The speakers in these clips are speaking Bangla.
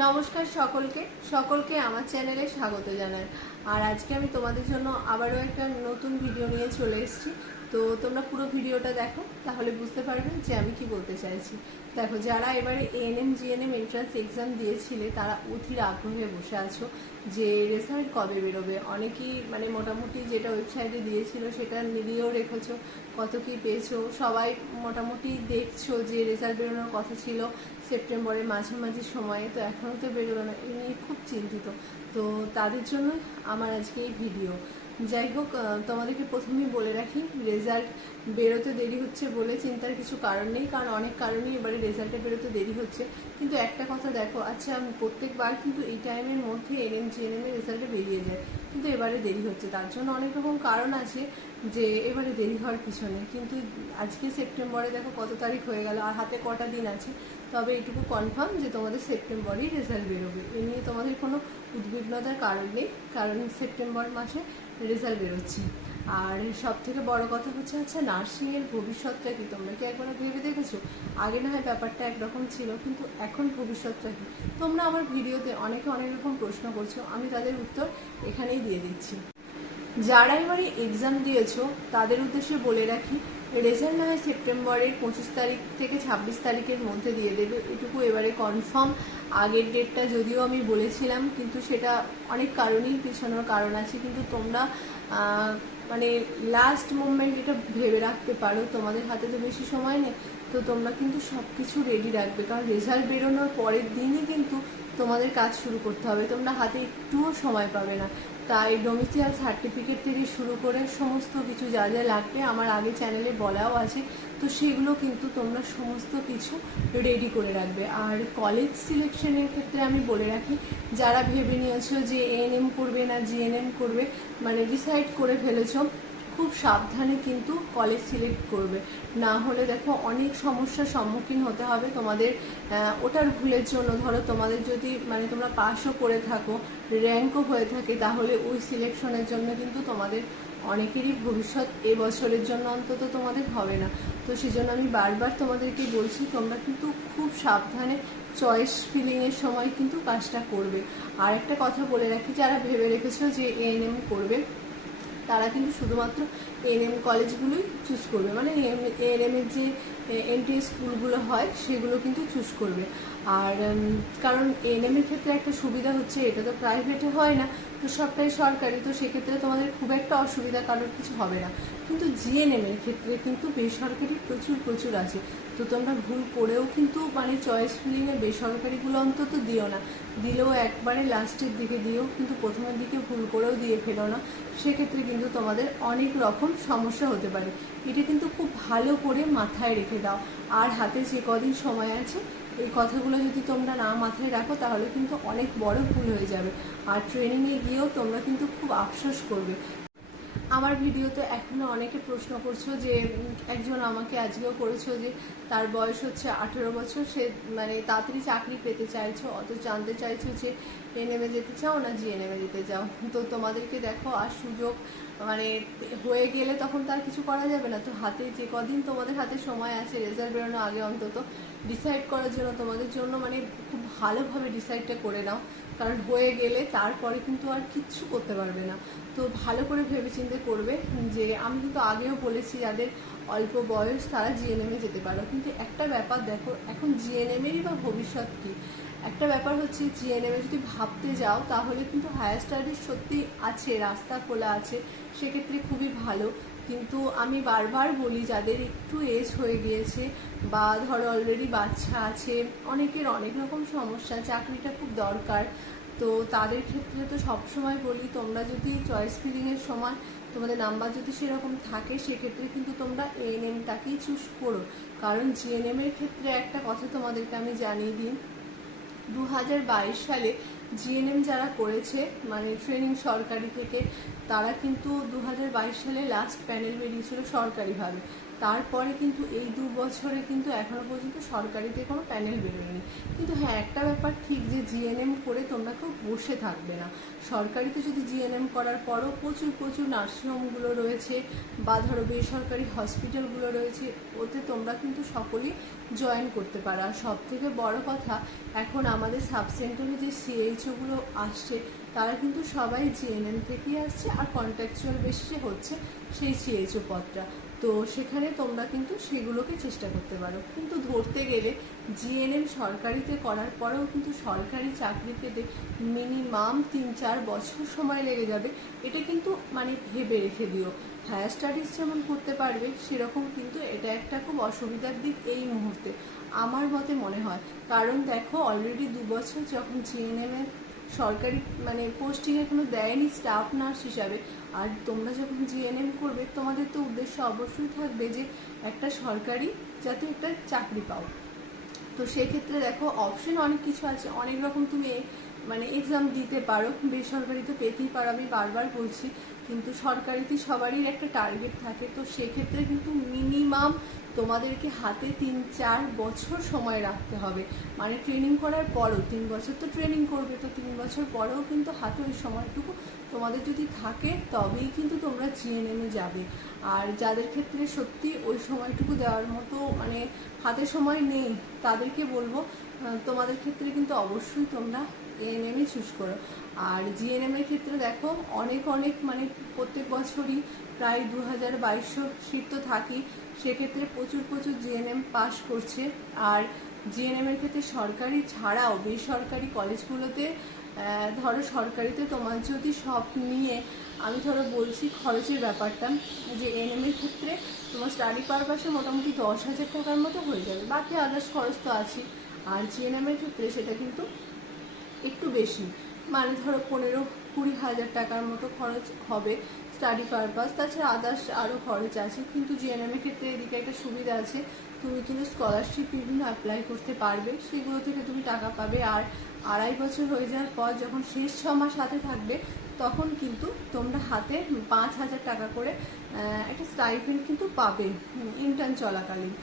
নমস্কার সকলকে সকলকে আমার চ্যানেলে স্বাগত জানাই। আর আজকে আমি তোমাদের জন্য আবারও একটা নতুন ভিডিও নিয়ে চলে এসেছি। তো তোমরা পুরো ভিডিওটা দেখো, তাহলে বুঝতে পারবে যে আমি কি বলতে চাইছি। দেখো, যারা এবারে এএনএম জিএনএম এন্ট্রান্স এক্সাম দিয়েছিলে, তারা অধীর আগ্রহে বসে আছো যে রেজাল্ট কবে বেরোবে। অনেকেই মানে মোটামুটি যেটা ওয়েবসাইটে দিয়েছিল, সেটা মিলিয়েও রেখেছো, কত কি পেয়েছ, সবাই মোটামুটি দেখছ যে রেজাল্ট বেরোনোর কথা ছিল। সেপ্টেম্বরের মাঝামাঝি সময়ে, তো এখনও তো বেরোলো না এই নিয়ে খুব চিন্তিত। তো তাদের জন্য আমার আজকে এই ভিডিও। যাই হোক তোমাদেরকে প্রথমেই বলে রাখি রেজাল্ট বেরোতে দেরি হচ্ছে বলে চিন্তার কিছু কারণ নেই, কারণ অনেক কারণেই এবারে রেজাল্টে বেরোতে দেরি হচ্ছে। কিন্তু একটা কথা দেখো আচ্ছা আমি প্রত্যেকবার কিন্তু এই টাইমের মধ্যে এনএম জিএনএম এর রেজাল্টে বেরিয়ে যায়। কিন্তু এবারে দেরি হচ্ছে। তার জন্য অনেক রকম কারণ আছে যে এবারে দেরি হওয়ার পিছনে। কিন্তু আজকে সেপ্টেম্বরে দেখো কত তারিখ হয়ে গেল, আর হাতে কটা দিন আছে। তবে এইটুকু কনফার্ম যে তোমাদের সেপ্টেম্বরেই রেজাল্ট বেরোবে। এ নিয়ে তোমাদের কোনো উদ্বিগ্নতার কারণ নেই, কারণ সেপ্টেম্বর মাসে রেজাল্ট বেরোচ্ছে। আর সব থেকে বড় কথা হচ্ছে আচ্ছা নার্সিংয়ের ভবিষ্যৎটা কি? তোমরা কি একবার ভেবে দেখেছ? আগে না হয় ব্যাপারটা একরকম ছিল, কিন্তু এখন ভবিষ্যৎটা কি? তোমরা আমার ভিডিওতে অনেকে অনেক রকম প্রশ্ন করছ, আমি তাদের উত্তর এখানেই দিয়ে দিচ্ছি। যারা এবারে এক্সাম দিয়েছ, তাদের উদ্দেশ্যে বলে রাখি রেজাল্ট না হয় সেপ্টেম্বরের পঁচিশ তারিখ থেকে ছাব্বিশ তারিখের মধ্যে দিয়ে দেবে। এটুকু এবারে কনফার্ম আগের ডেটটা যদিও আমি বলেছিলাম, কিন্তু সেটা অনেক কারণেই পিছানোর কারণ আছে। কিন্তু তোমরা মানে লাস্ট মোমেন্ট এটা ভেবে রাখতে পারো। তোমাদের হাতে তো বেশি সময় নেই, তো তোমরা কিন্তু সব কিছু রেডি রাখবে। কারণ রেজাল্ট বেরোনোর পরের দিনই কিন্তু তোমাদের কাজ শুরু করতে হবে। তোমরা হাতে একটুও সময় পাবে না। তাই ডোমিসিয়াল সার্টিফিকেট থেকে শুরু করে সমস্ত কিছু যা যা লাগবে আমার আগে চ্যানেলে বলাও আছে। তো সেগুলো কিন্তু তোমরা সমস্ত কিছু রেডি করে রাখবে। আর কলেজ সিলেকশনের ক্ষেত্রে আমি বলে রাখি, যারা ভেবে নিয়েছো যে এএনএম করবে না জিএনএম করবে মানে ডিসাইড করে ফেলেছো খুব সাবধানে কিন্তু কলেজ সিলেক্ট করবে। না হলে দেখো অনেক সমস্যার সম্মুখীন হতে হবে তোমাদের ওটার ভুলের জন্য। ধরো তোমাদের যদি মানে তোমরা পাসও করে থাকো র্যাঙ্কও হয়ে থাকে, তাহলে ওই সিলেকশনের জন্য কিন্তু তোমাদের অনেকেরই ভবিষ্যৎ এবছরের জন্য অন্তত তোমাদের হবে না। তো সেই জন্য আমি বারবার তোমাদেরকে বলছি, তোমরা কিন্তু খুব সাবধানে চয়েস ফিলিংয়ের সময় কিন্তু কাজটা করবে। আর একটা কথা বলে রাখি, যারা ভেবে রেখেছো যে এএনএম করবে তারা কিন্তু শুধুমাত্র এনএম কলেজগুলোই চুজ করবে। মানে এএনএম এর যে এনটি স্কুলগুলো হয়, সেগুলো কিন্তু চুজ করবে। আর কারণ এএনএম এর ক্ষেত্রে একটা সুবিধা হচ্ছে, এটা তো প্রাইভেটে হয় না, তো সবটাই সরকারি, তো সেক্ষেত্রে তোমাদের খুব একটা অসুবিধা কারোর কিছু হবে না। কিন্তু জিএনএম এর ক্ষেত্রে কিন্তু বেসরকারি প্রচুর প্রচুর আছে। তো তোমরা ভুল করেও কিন্তু মানে চয়েস ফিলিংয়ে বেসরকারিগুলো অন্তত দিও না। দিলেও একবারে লাস্টের দিকে দিও কিন্তু প্রথমের দিকে ভুল করেও দিয়ে ফেলো না। সেক্ষেত্রে কিন্তু তোমাদের অনেক রকম সমস্যা হতে পারে। এটা কিন্তু খুব ভালো করে মাথায় রেখে দাও। আর হাতে যে কদিন সময় আছে, এই কথাগুলো যদি তোমরা না মাথায় রাখো, তাহলে কিন্তু অনেক বড় ভুল হয়ে যাবে। আর ট্রেনিংয়ে গিয়েও তোমরা কিন্তু খুব আফসোস করবে। আমার ভিডিওতে এখনও অনেকে প্রশ্ন করছ যে একজন আমাকে আজকেও করেছ যে, তার বয়স হচ্ছে আঠেরো বছর, সে মানে তাড়াতাড়ি চাকরি পেতে চাইছো অত জানতে চাইছো যে এনএমে যেতে চাও না জিএনএমে যেতে চাও। তো তোমাদেরকে দেখো, আর সুযোগ মানে হয়ে গেলে তখন তার কিছু করা যাবে না। তো হাতে যে কদিন তোমাদের হাতে সময় আছে, রেজাল্ট বেরোনো আগে অন্তত ডিসাইড করার জন্য তোমাদের জন্য মানে খুব ভালোভাবে ডিসাইডটা করে নাও। কারণ হয়ে গেলে তারপরে কিন্তু আর কিচ্ছু করতে পারবে না। তো ভালো করে ভেবেচিন্তে করবে যে, আমি কিন্তু আগেও বলেছি যাদের অল্প বয়স তারা জিএনএমে যেতে পারো কিন্তু একটা ব্যাপার দেখো, এখন জিএনএমেরই বা ভবিষ্যৎ কী? একটা ব্যাপার হচ্ছে জিএনএমে যদি ভাবতে যাও, তাহলে কিন্তু হায়ার স্টাডিজ সত্যি আছে, রাস্তা খোলা আছে, সেক্ষেত্রে খুবই ভালো। কিন্তু আমি বারবার বলি, যাদের একটু এজ হয়ে গিয়েছে বা ধরো অলরেডি বাচ্চা আছে, অনেকের অনেক রকম সমস্যা, চাকরিটা খুব দরকার। তো তাদের ক্ষেত্রে তো সবসময় বলি, তোমরা যদি চয়েস ফিলিংয়ের সময় তোমাদের নাম্বার যদি সেরকম থাকে, সেক্ষেত্রে কিন্তু তোমরা এএনএমটাকেই চুজ করো। কারণ জিএনএম এর ক্ষেত্রে একটা কথা তোমাদেরকে আমি জানিয়ে দিই দু হাজার বাইশ সালে জিএনএম যারা করেছে মানে ট্রেনিং সরকারি থেকে, তারা কিন্তু দু হাজার বাইশ সালে লাস্ট প্যানেল বেরিয়েছিল সরকারিভাবে। তারপরে কিন্তু এই দু বছরে কিন্তু এখনও পর্যন্ত সরকারিতে কোনো প্যানেল বেরোয়নি। কিন্তু হ্যাঁ একটা ব্যাপার ঠিক যে জিএনএম করে তোমরা কেউ বসে থাকবে না। সরকারিতে যদি জিএনএম করার পরও প্রচুর প্রচুর নার্সিংহোমগুলো রয়েছে বা ধরো বেসরকারি হসপিটালগুলো রয়েছে, ওতে তোমরা কিন্তু সকলেই জয়েন করতে পারো। আর সব থেকে বড় কথা, এখন আমাদের সাব সেন্টারে যে সিএইচওগুলো আসছে, তারা কিন্তু সবাই জিএনএম থেকেই আসছে আর কন্ট্রাকচুয়াল বেসিসে হচ্ছে সেই সিএইচও পদটা। তো সেখানে তোমরা কিন্তু সেগুলোকে চেষ্টা করতে পারো। কিন্তু ধরতে গেলে জিএনএম সরকারিতে করার পরেও কিন্তু সরকারি চাকরি পেতে মিনিমাম তিন চার বছর সময় লেগে যাবে। এটা কিন্তু মানে ভেবে রেখে দিও। হায়ার স্টাডিজ যেমন করতে পারবে, সেরকম কিন্তু এটা একটা খুব অসুবিধার দিক এই মুহূর্তে। আমার মতে মনে হয়। কারণ দেখো অলরেডি দু বছর যখন জিএনএম এ সরকারি মানে পোস্টিং এখনও দেয়নি স্টাফ নার্স হিসাবে। আর তোমরা যখন জিএনএম করবে, তোমাদের তো উদ্দেশ্য অবশ্যই থাকবে যে একটা সরকারি যাতে একটা চাকরি পাও। তো সেক্ষেত্রে দেখো অপশন অনেক কিছু আছে। অনেক রকম তুমি মানে এক্সাম দিতে পারো। বেসরকারি তো পেতেই পারো, আমি বারবার বলছি। কিন্তু সরকারিতে সবারই একটা টার্গেট থাকে। তো সেক্ষেত্রে কিন্তু মিনিমাম তোমাদেরকে হাতে তিন, চার বছর সময় রাখতে হবে। মানে ট্রেনিং করার পরও, তিন বছর তো ট্রেনিং করবে, তো তিন বছর পরেও কিন্তু হাতে ওই সময়টুকু তোমাদের যদি থাকে, তবেই কিন্তু তোমরা জিএনএমে যাবে। আর যাদের ক্ষেত্রে সত্যি ওই সময়টুকু দেওয়ার মতো মানে হাতে সময় নেই, তাদেরকে বলব তোমাদের ক্ষেত্রে কিন্তু অবশ্যই তোমরা এএনএমই চুজ করো। আর জিএনএম এর ক্ষেত্রে দেখো, অনেক অনেক মানে প্রত্যেক বছরই প্রায় দু হাজার বাইশশো সিট তো থাকি সেক্ষেত্রে প্রচুর প্রচুর জিএনএম পাস করছে। আর জিএনএম এর ক্ষেত্রে সরকারি ছাড়াও বেসরকারি কলেজগুলোতে ধরো সরকারিতে তোমার যদি সব নিয়ে আমি ধরো বলছি খরচের ব্যাপারটা, যে এনএম এর ক্ষেত্রে তোমার স্টাডি পারপাসে মোটামুটি দশ হাজার টাকার মতো হয়ে যাবে। বাকি আদার্স খরচ তো আছে আর জিএনএম এর ক্ষেত্রে সেটা কিন্তু একটু বেশি। মানে ধরো পনেরো কুড়ি হাজার টাকার মতো খরচ হবে। স্টাডি পারপাস তাছাড়া আদার্স আরও খরচ আছে, কিন্তু জিএনএমের ক্ষেত্রে এদিকে একটা সুবিধা আছে, তুমি কিন্তু স্কলারশিপ বিভিন্ন অ্যাপ্লাই করতে পারবে, সেগুলো থেকে তুমি টাকা পাবে, আর আড়াই বছর হয়ে যাওয়ার পর যখন শেষ ছ মাস হাতে থাকবে, তখন কিন্তু তোমরা হাতে পাঁচ হাজার টাকা করে একটা স্টাইপেন্ড কিন্তু পাবে ইন্টার্ন চলাকালীন।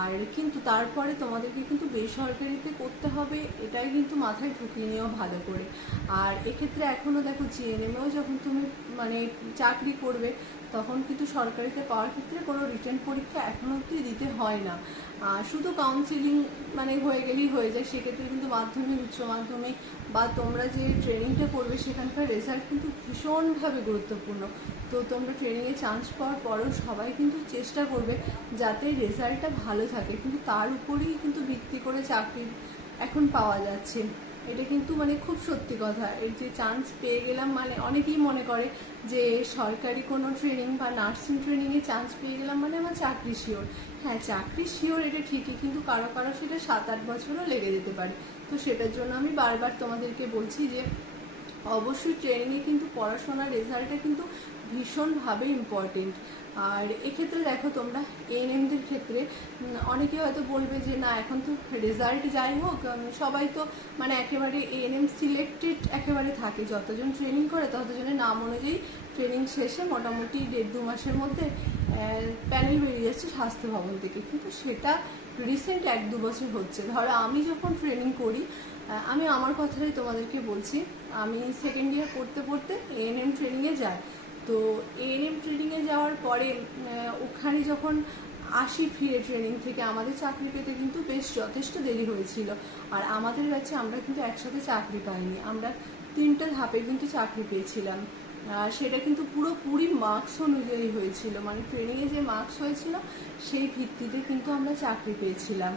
আর কিন্তু তারপরে তোমাদেরকে কিন্তু বেসরকারিতে করতে হবে, এটাই কিন্তু মাথায় ঢুকিয়ে নিও ভালো করে। আর এক্ষেত্রে এখনও দেখো জিএনএমেও যখন তুমি মানে চাকরি করবে তখন কিন্তু সরকারিতে পাওয়ার ক্ষেত্রে কোনো রিটার্ন পরীক্ষা এখনও অবধি দিতে হয় না। শুধু কাউন্সিলিং মানে হয়ে গেলেই হয়ে যায়। সেক্ষেত্রে কিন্তু মাধ্যমিক, উচ্চ মাধ্যমিক বা তোমরা যে ট্রেনিংটা করবে, সেখানকার রেজাল্ট কিন্তু ভীষণভাবে গুরুত্বপূর্ণ। তো তোমরা ট্রেনিংয়ে চান্স পাওয়ার পরেও সবাই কিন্তু চেষ্টা করবে যাতে রেজাল্টটা ভালো থাকে। কিন্তু তার উপরেই কিন্তু ভিত্তি করে চাকরি এখন পাওয়া যাচ্ছে। এটা কিন্তু মানে খুব সত্যি কথা। এই যে চান্স পেয়ে গেলাম মানে অনেকেই মনে করে যে সরকারি কোনো ট্রেনিং বা নার্সিং ট্রেনিংয়ে চান্স পেয়ে গেলাম মানে আমার চাকরি শিওর। হ্যাঁ চাকরি শিওর এটা ঠিকই, কিন্তু কারও কারও সেটা সাত আট বছরও লেগে যেতে পারে। তো সেটার জন্য আমি বারবার তোমাদেরকে বলছি যে অবশ্যই ট্রেনিংয়ে কিন্তু পড়াশোনার রেজাল্টটা কিন্তু ভীষণভাবে ইম্পর্টেন্ট আর এক্ষেত্রে দেখো তোমরা এএনএমদের ক্ষেত্রে অনেকে হয়তো বলবে যে না, এখন তো রেজাল্ট যাই হোক সবাই তো মানে একেবারে এএনএম সিলেক্টেড একেবারে থাকে। যতজন ট্রেনিং করে, ততজনের নাম অনুযায়ী ট্রেনিং শেষে মোটামুটি দেড় দু মাসের মধ্যে প্যানেল বেরিয়ে যাচ্ছে স্বাস্থ্য ভবন থেকে। কিন্তু সেটা রিসেন্ট এক দু বছর হচ্ছে। ধরো আমি যখন ট্রেনিং করি আমি আমার কথাটাই তোমাদেরকে বলছি। আমি সেকেন্ড ইয়ার পড়তে পড়তে এএনএম ট্রেনিংয়ে যাই। তো এএনএম ট্রেনিংয়ে যাওয়ার পরে ওখানে যখন আসি ফিরে ট্রেনিং থেকে, আমাদের চাকরি পেতে কিন্তু বেশ যথেষ্ট দেরি হয়েছিল। আর আমাদের কাছে আমরা কিন্তু একসাথে চাকরি পাইনি। আমরা তিনটে ধাপে কিন্তু চাকরি পেয়েছিলাম। সেটা কিন্তু পুরোপুরি মার্কস অনুযায়ী হয়েছিল। মানে ট্রেনিংয়ে যে মার্কস হয়েছিল, সেই ভিত্তিতে কিন্তু আমরা চাকরি পেয়েছিলাম।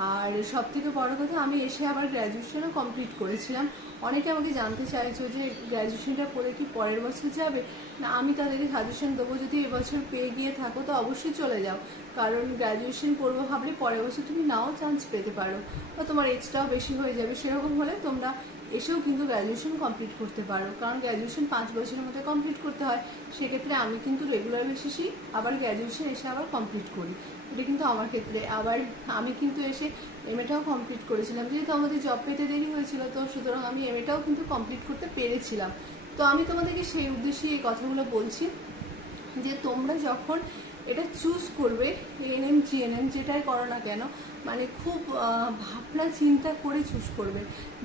আর সব থেকে বড় কথা, আমি এসে আবার গ্র্যাজুয়েশনও কমপ্লিট করেছিলাম। অনেকে আমাকে জানতে চাইছো যে গ্র্যাজুয়েশনটা করে কি পরের বছর যাবে? না, আমি তাদেরকে সাজেশন দেবো, যদি এবছর পেয়ে গিয়ে থাকো, তো অবশ্যই চলে যাও। কারণ গ্র্যাজুয়েশন করব ভাবলে পরের বছর তুমি নাও চান্স পেতে পারো। বা তোমার এজটাও বেশি হয়ে যাবে, সেরকম হলে তোমরা এসেও কিন্তু গ্র্যাজুয়েশন কমপ্লিট করতে পারো। কারণ গ্র্যাজুয়েশন পাঁচ বছরের মধ্যে কমপ্লিট করতে হয়। সেক্ষেত্রে আমি কিন্তু রেগুলার বেসিসই আবার গ্র্যাজুয়েশন এসে আবার কমপ্লিট করি। এটা কিন্তু আমার ক্ষেত্রে। আবার আমি কিন্তু এসে এমএটাও কমপ্লিট করেছিলাম। যেহেতু আমাদের জব পেতে দেরি হয়েছিল, তো সুতরাং আমি এমএটাও কিন্তু কমপ্লিট করতে পেরেছিলাম। তো আমি তোমাদেরকে সেই উদ্দেশ্যে এই কথাগুলো বলছি যে তোমরা যখন এটা চুজ করবে এএনএম জিএনএম যেটাই করো না কেন মানে খুব ভাবনা চিন্তা করে চুজ করবে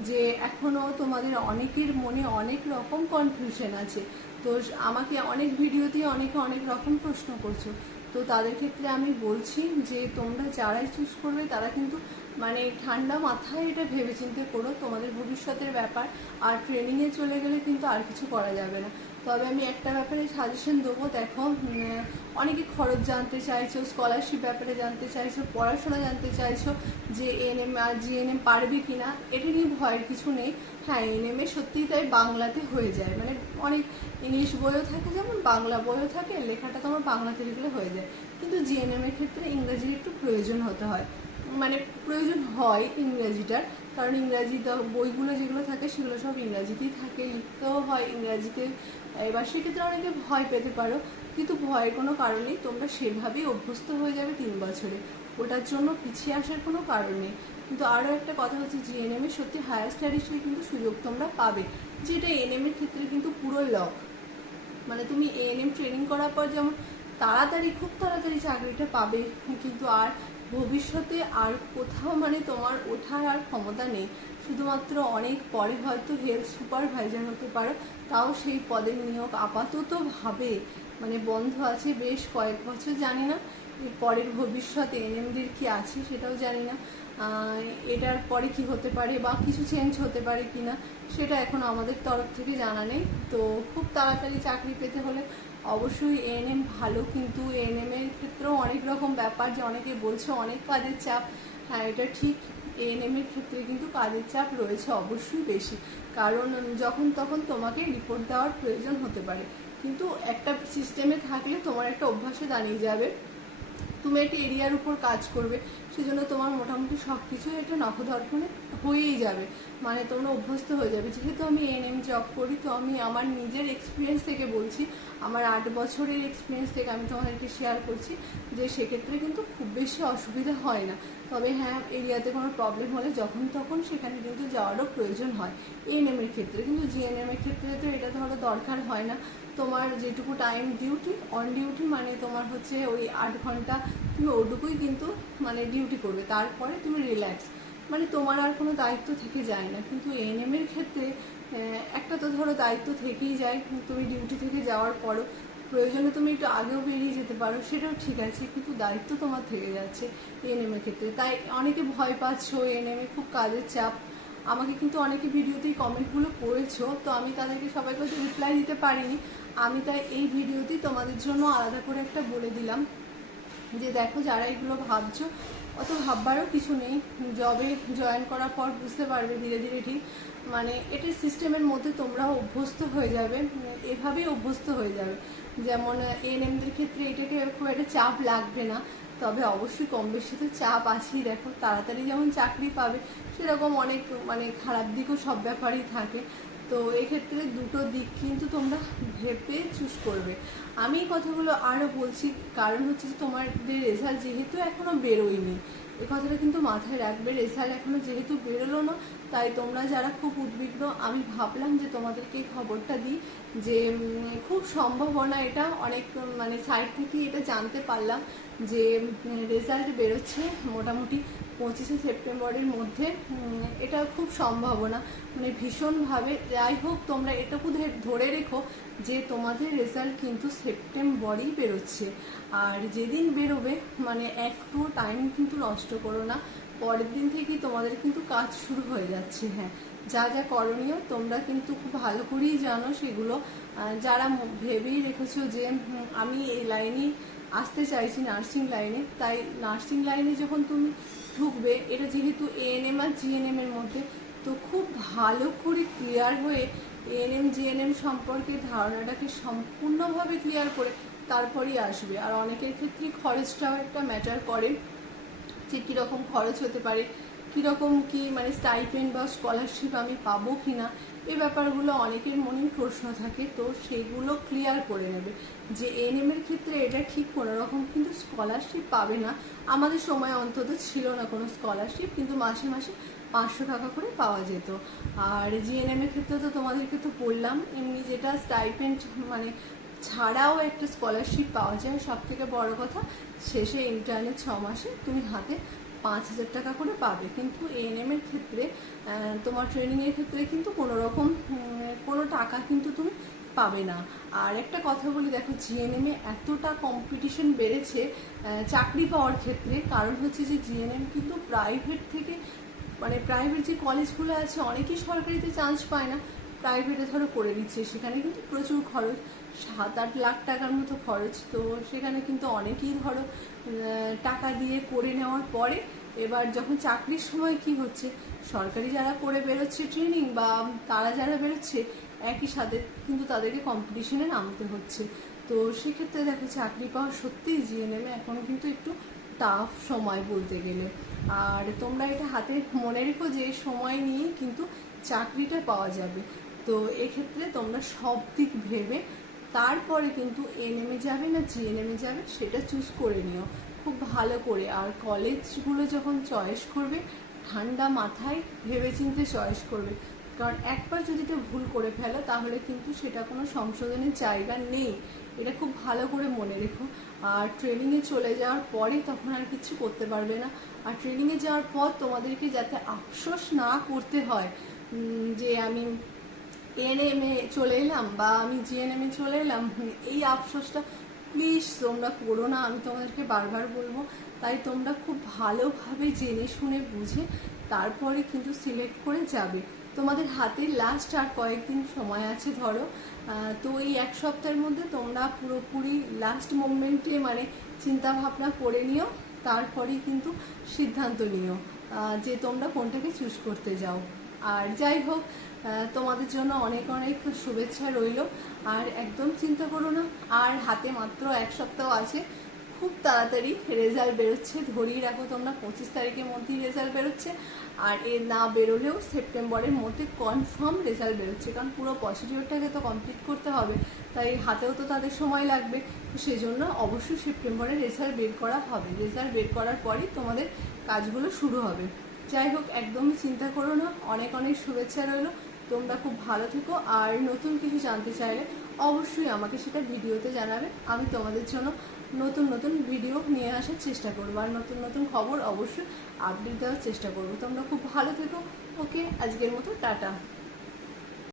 যে এখনও তোমাদের অনেকের মনে অনেক রকম কনফিউশন আছে। তো আমাকে অনেক ভিডিওতে অনেকে অনেক রকম প্রশ্ন করছ। তো তাদের ক্ষেত্রে আমি বলছি যে, তোমরা যারাই চুজ করবে, তারা কিন্তু মানে ঠান্ডা মাথায় এটা ভেবেচিন্তে করো। তোমাদের ভবিষ্যতের ব্যাপার। আর ট্রেনিংয়ে চলে গেলে কিন্তু আর কিছু করা যাবে না। তবে আমি একটা ব্যাপারে সাজেশন দেবো। দেখো অনেকে খরচ জানতে চাইছো স্কলারশিপ ব্যাপারে জানতে চাইছো, পড়াশোনা জানতে চাইছো যে এনএম আর জিএনএম পারবে কিনা, এটা নিয়ে ভয়ের কিছু নেই। হ্যাঁ এনএম এ সত্যিই তাই বাংলাতে হয়ে যায়। মানে অনেক ইংলিশ বইও থাকে, যেমন বাংলা বইও থাকে, লেখাটা তোমার বাংলাতে লিখলে হয়ে যায়। কিন্তু জিএনএম এর ক্ষেত্রে ইংরাজির একটু প্রয়োজন হতে হয়। মানে প্রয়োজন হয় ইংরাজিটার, কারণ ইংরাজি বইগুলো যেগুলো থাকে সেগুলো সব ইংরাজিতেই থাকে, লিখতেও হয় ইংরাজিতে। এবার সেক্ষেত্রে অনেকে ভয় পেতে পারো কিন্তু ভয়ের কোনো কারণ নেই, তোমরা সেভাবেই অভ্যস্ত হয়ে যাবে তিন বছরে। ওটার জন্য পিছিয়ে আসার কোনো কারণ নেই। কিন্তু আরও একটা কথা হচ্ছে জিএনএম সত্যি হায়ার স্টাডিজের কিন্তু সুযোগ তোমরা পাবে। যেটা এনএম এর ক্ষেত্রে কিন্তু পুরো লক মানে তুমি এএনএম ট্রেনিং করার পর যেমন তাড়াতাড়ি, খুব তাড়াতাড়ি চাকরিটা পাবে, কিন্তু আর ভবিষ্যতে আর কোথাও মানে তোমার ওঠার আর ক্ষমতা নেই। শুধুমাত্র অনেক পরে হয়তো হেলথ সুপারভাইজার হতে পারো, তাও সেই পদের নিয়োগ আপাতত ভাবে। মানে বন্ধ আছে বেশ কয়েক বছর, জানি না। পরের ভবিষ্যতে এনএমদের কি আছে সেটাও জানি না। এটার পরে কি হতে পারে বা কিছু চেঞ্জ হতে পারে কিনা সেটা এখন আমাদের তরফ থেকে জানা নেই। তো খুব তাড়াতাড়ি চাকরি পেতে হলে অবশ্যই এএনএম ভালো, কিন্তু এএনএম এর ক্ষেত্রেও অনেক রকম ব্যাপার যে অনেকে বলছে অনেক কাজের চাপ। হ্যাঁ এটা ঠিক, এএনএম এর ক্ষেত্রে কিন্তু কাজের চাপ রয়েছে অবশ্যই বেশি। কারণ যখন তখন তোমাকে রিপোর্ট দেওয়ার প্রয়োজন হতে পারে। কিন্তু একটা সিস্টেমে থাকলে তোমার একটা অভ্যাসে দাঁড়িয়ে যাবে। তুমি একটা এরিয়ার উপর কাজ করবে। সেজন্য তোমার মোটামুটি সব কিছু একটা নখদর্পণে হয়েই যাবে। মানে তোমরা অভ্যস্ত হয়ে যাবে। যেহেতু আমি এনএম জব করি, তো আমি আমার নিজের এক্সপিরিয়েন্স থেকে বলছি। আমার আট বছরের এক্সপিরিয়েন্স থেকে আমি তোমাদেরকে শেয়ার করছি যে সেক্ষেত্রে কিন্তু খুব বেশি অসুবিধা হয় না। তবে হ্যাঁ এরিয়াতে কোনো প্রবলেম হলে যখন তখন সেখানে কিন্তু যাওয়ারও প্রয়োজন হয়। এএনএম এর ক্ষেত্রে। কিন্তু জিএনএম এর ক্ষেত্রে তো এটা ধরো দরকার হয় না। তোমার যেটুকু টাইম ডিউটি অন ডিউটি মানে তোমার হচ্ছে ওই আট ঘণ্টা তুমি ওটুকুই কিন্তু মানে ডিউটি করবে, তারপরে তুমি রিল্যাক্স মানে তোমার আর কোনো দায়িত্ব থেকে যায় না। কিন্তু এএনএম এর ক্ষেত্রে একটা তো ধরো দায়িত্ব থেকেই যায়, তুমি ডিউটি থেকে যাওয়ার পরও প্রয়োজনে তুমি একটু আগেও বেরিয়ে যেতে পারো, সেটাও ঠিক আছে, কিন্তু দায়িত্ব তোমার থেকে যাচ্ছে এএনএম এর ক্ষেত্রে। তাই অনেকে ভয় পাচ্ছ এএনএম এ, খুব কাজের চাপ। আমাকে কিন্তু অনেকে ভিডিওতেই কমেন্টগুলো করেছ, তো আমি তাদেরকে সবাইকে রিপ্লাই দিতে পারিনি। আমি তাই এই ভিডিওতেই তোমাদের জন্য আলাদা করে একটা বলে দিলাম। যে দেখো যারা এগুলো ভাবছ, অত ভাববারও কিছু নেই। জবে জয়েন করার পর বুঝতে পারবে ধীরে ধীরে ঠিক। মানে এটার সিস্টেমের মধ্যে তোমরা অভ্যস্ত হয়ে যাবে। এভাবেই অভ্যস্ত হয়ে যাবে। যেমন এএনএমদের ক্ষেত্রে এটাকে খুব একটা চাপ লাগবে না। তবে অবশ্যই কম বেশি তো চাপ আছেই। দেখো, তাড়াতাড়ি যেমন চাকরি পাবে, সেরকম অনেক মানে খারাপ দিকও সব ব্যাপারই থাকে। তো এক্ষেত্রে দুটো দিক কিন্তু তোমরা ভেবে চুজ করবে। আমি এই কথাগুলো আরও বলছি, কারণ হচ্ছে যে তোমাদের রেজাল্ট যেহেতু এখনও বেরোয়নি, এ কথাটা কিন্তু মাথায় রাখবে রেজাল্ট এখনও যেহেতু বেরোলো না তাই তোমরা যারা খুব উদ্বিগ্ন, আমি ভাবলাম যে তোমাদেরকে এই খবরটা দিই যে খুব সম্ভাবনা এটা। অনেক মানে সাইড থেকে এটা জানতে পারলাম যে রেজাল্ট বেরোচ্ছে মোটামুটি পঁচিশে সেপ্টেম্বরের মধ্যে। এটা খুব সম্ভাবনা মানে ভীষণভাবে। যাই হোক, তোমরা এটুকু ধরে রেখো যে, তোমাদের রেজাল্ট কিন্তু সেপ্টেম্বরেই বেরোচ্ছে। আর যেদিন বেরোবে মানে একটু টাইম কিন্তু নষ্ট করো না। পরের দিন থেকেই তোমাদের কিন্তু কাজ শুরু হয়ে যাচ্ছে হ্যাঁ। যা যা করণীয় তোমরা কিন্তু খুব ভালো করেই জানো সেগুলো। যারা ভেবেই রেখেছো যে আমি এই লাইনেই আসতে চাইছি, নার্সিং লাইনে, তাই নার্সিং লাইনে যখন তুমি ঢুকবে, এটা যেহেতু এএনএম আর জিএনএম এর মধ্যে, তো খুব ভালো করে ক্লিয়ার হয়ে এএনএম জিএনএম সম্পর্কে ধারণাটাকে সম্পূর্ণভাবে ক্লিয়ার করে তারপরেই আসবে। আর অনেকের ক্ষেত্রে খরচটাও একটা ম্যাটার করে। যে কীরকম খরচ হতে পারে, কীরকম কি মানে স্টাইপেন্ড বা স্কলারশিপ আমি পাবো কি না এই ব্যাপারগুলো অনেকের মনেই প্রশ্ন থাকে, তো সেগুলো ক্লিয়ার করে নেবে। যে এনএম এর ক্ষেত্রে এটা ঠিক কোনো রকম কিন্তু স্কলারশিপ পাবে না। আমাদের সময় অন্তত ছিল না কোনো স্কলারশিপ কিন্তু মাসে মাসে পাঁচশো টাকা করে পাওয়া যেত। আর জিএনএম এর ক্ষেত্রে তো তোমাদেরকে তো বললাম, এমনি যেটা স্টাইপেন্ড মানে ছাড়াও একটা স্কলারশিপ পাওয়া যায়। সব থেকে বড় কথা, শেষে ইন্টারনেট ছ মাসে তুমি হাতে পাঁচ হাজার টাকা করে পাবে। কিন্তু এএনএম এর ক্ষেত্রে তোমার ট্রেনিংয়ের ক্ষেত্রে কিন্তু কোনো রকম কোনো টাকা কিন্তু তুমি পাবে না। আর একটা কথা বলি, দেখো জিএনএম এতটা কম্পিটিশন বেড়েছে চাকরি পাওয়ার ক্ষেত্রে। কারণ হচ্ছে যে জিএনএম কিন্তু প্রাইভেট থেকে মানে প্রাইভেট যে কলেজগুলো আছে, অনেকেই সরকারিতে চান্স পায় না। প্রাইভেটে ধরো করে দিচ্ছে, সেখানে কিন্তু প্রচুর খরচ। সাত আট লাখ টাকার মতো খরচ। তো সেখানে কিন্তু অনেকেই ধরো টাকা দিয়ে করে নেওয়ার পরে এবার যখন চাকরির সময় কি হচ্ছে, সরকারি যারা করে বেরোচ্ছে ট্রেনিং বা তারা যারা বেরোচ্ছে একই সাথে কিন্তু তাদেরকে কম্পিটিশনে নামতে হচ্ছে। তো সেক্ষেত্রে দেখো চাকরি পাওয়া সত্যিই জিএনএমে এখন কিন্তু একটু টাফ সময় বলতে গেলে। আর তোমরা এটা হাতে মনে রেখো যে সময় নিয়ে কিন্তু চাকরিটা পাওয়া যাবে। তো এক্ষেত্রে তোমরা সব দিক ভেবে তারপরে কিন্তু এনএমে যাবে না জি জিএনএমে যাবে, সেটা চুজ করে নিও। খুব ভালো করে। আর কলেজগুলো যখন চয়েস করবে, ঠান্ডা মাথায় ভেবেচিন্তে চয়েস করবে। কারণ একবার যদি তো ভুল করে ফেলো, তাহলে কিন্তু সেটা কোনো সংশোধনের জায়গা নেই। এটা খুব ভালো করে মনে রেখো। আর ট্রেনিংয়ে চলে যাওয়ার পরে তখন আর কিছু করতে পারবে না। আর ট্রেনিংয়ে যাওয়ার পর তোমাদেরকে যাতে আফসোস না করতে হয় যে আমি এনএমে চলে এলাম বা আমি জিএনএমে চলে এলাম এই আফসোসটা প্লিজ তোমরা করো না, আমি তোমাদেরকে বারবার বলব। তাই তোমরা খুব ভালোভাবে জেনে শুনে বুঝে তারপরে কিন্তু সিলেক্ট করে যাবে। তোমাদের হাতে লাস্ট আর কয়েকদিন সময় আছে, ধরো। তো এই এক সপ্তাহের মধ্যে তোমরা পুরোপুরি লাস্ট মোমেন্টে মানে চিন্তা ভাবনা করে নিও, তারপরেই কিন্তু সিদ্ধান্ত নিও যে তোমরা কোনটাকে চুজ করতে যাও। আর যাই হোক তোমাদের জন্য অনেক অনেক শুভেচ্ছা রইল। আর একদম চিন্তা করো না, আর হাতে মাত্র এক সপ্তাহ আছে, খুব তাড়াতাড়ি রেজাল্ট বেরোচ্ছে। ধরিয়ে রাখো তোমরা, পঁচিশ তারিখের মধ্যেই রেজাল্ট বেরোচ্ছে। আর এ না বেরোলেও সেপ্টেম্বরের মধ্যে কনফার্ম রেজাল্ট বেরোচ্ছে, কারণ পুরো প্রসিডিওরটাকে তো কমপ্লিট করতে হবে। তাই হাতেও তো তাদের সময় লাগবে। সেই জন্য অবশ্যই সেপ্টেম্বরে রেজাল্ট বের করা হবে। রেজাল্ট বের করার পরই তোমাদের কাজগুলো শুরু হবে। যাই হোক, একদমই চিন্তা করো না, অনেক অনেক শুভেচ্ছা রইল। তোমরা খুব ভালো থেকো। আর নতুন কিছু জানতে চাইলে অবশ্যই আমাকে সেটা ভিডিওতে জানাবে। আমি তোমাদের জন্য নতুন নতুন ভিডিও নিয়ে আসার চেষ্টা করব। আর নতুন নতুন খবর অবশ্যই আপডেট দেওয়ার চেষ্টা করব। তোমরা খুব ভালো থেকো। ওকে, আজকের মতো টাটা।